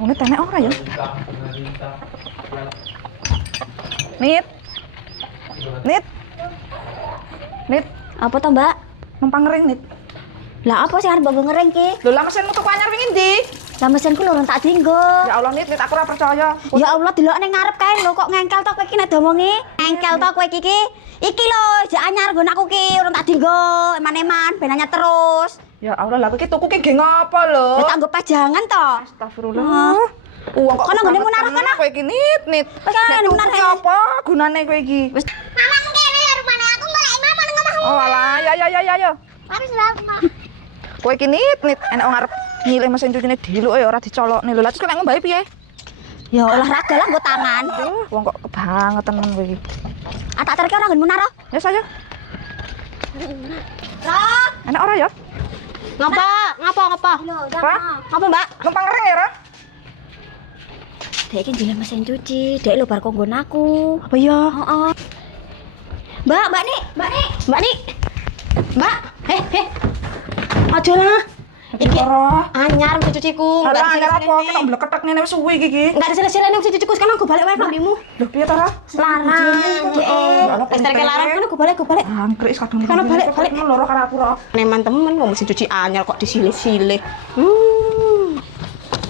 Ini tenek ora ya? Nit. Nit. Nit, Apa to, Mbak? numpang ngering, Nit. Lah apa sih arep mbok ngering ki? Lho lah mesin tuku anyar wingi ndi? Lah mesenku lho tak dinggo. Ya Allah, Nit, aku ora percaya. Ya Allah, delok ning ngarep kae lho kok ngengkel to kowe iki nek domongi. Ngengkel to kowe iki. Iki lho, jek anyar nggon aku ki, urung tak dinggo. Eman-eman ben anyar terus. Ya Allah, lah kowe iki tuku ki nggih ngapa lho? Lah tak nggo pajangan to. Astagfirullah. Uang kok Kono nggone munarah kono. kowe iki, Nit, Nit. Kowe kan Nek tuku munarah. ki apa gunane kowe iki? Wis Mama kene ya rumane aku golek mama nang omahku. Oh alah, ya. Habis lah aku mah. Kowe iki, Nit, enek wong arep nyilih mesin cucine diluk ya ora dicolokne lho. Lah terus kowe nek ngombahi piye? ya olahraga lah nggo tangan. Wong kok kebangetan men kowe iki. Ah tak terke ora nggon munara. Ya saya. Roh, Enak ora ya? ngapa? Ngapa? Ra? Apa, Mbak? Numpang ngering ya, Ra? Dek iki njelek mesin cuci, dek lho bar kok nggon aku. Apa ya? Heeh. Mbak Nik. Mbak, aja lah. Iki Ora. anyar mesin cuciku. Alah, anyar apa? Enggak Kita bleketek ngene wis suwi iki. ada sile-sile mesin cuciku, sekarang aku balik wae pambimu. Lho piye ta, Ra? Larang. Listrike larang kono go balik. Angkrik kadang. Kono balik. Loro karo aku, Ra. Neman temen wong mesin cuci anyar kok disilih-silih.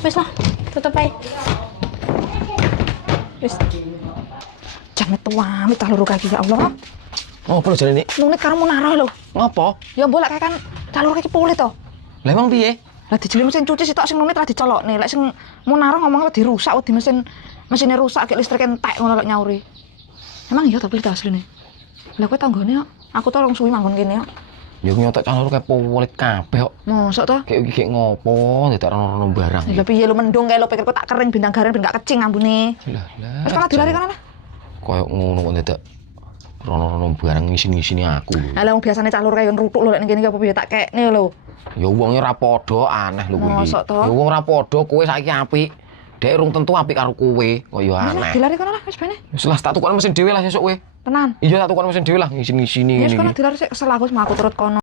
Wis lah, tutup ae. Wis. Jangan tua, amit loro kaki ya Allah. Oh, perlu jane, Nik. Nunit karo munarah lho. Ngopo? Ya bolak kae kan calon kaki pulit to. Lah emang piye? Lah dijeli mesin cuci sitok sing nunit ra dicolokne. Lek sing munarah ngomong wedi rusak, wedi mesinnya rusak kayak listrik entek ngono lek nyauri. Emang iya ta pulit asline. Lah kowe tanggane kok. Aku to rong suwi manggon kene kok. Ya nyotok calon kayak pulit kabeh kok. Mosok to? Kayak iki ngopo, dadak ono barang. Lah piye lu mendung kae lu pikirku tak kering bintang garing ben gak kecing ambune. Lah. Wis kana dilari kana. Kayak ngono kok dadak ono barang ngisi-ngisini aku lho. Lah wong biasane cah lur kae nrutuk lho lek ning kene apa piye tak kekne lho. Ya wonge ora padha, aneh lho kuwi. Mosok to? Ya wong ora padha, kowe saiki apik. Dek urung tentu apik karo kowe, kaya aneh. Dilari kana lah wis bene. Wis lah tak tukokno mesin dhewe lah sesuk kowe. Tenan. Iya tak tukokno mesin dhewe lah ngisi-ngisini Wis ngene kana iki. dilari sik kesel aku turut kono.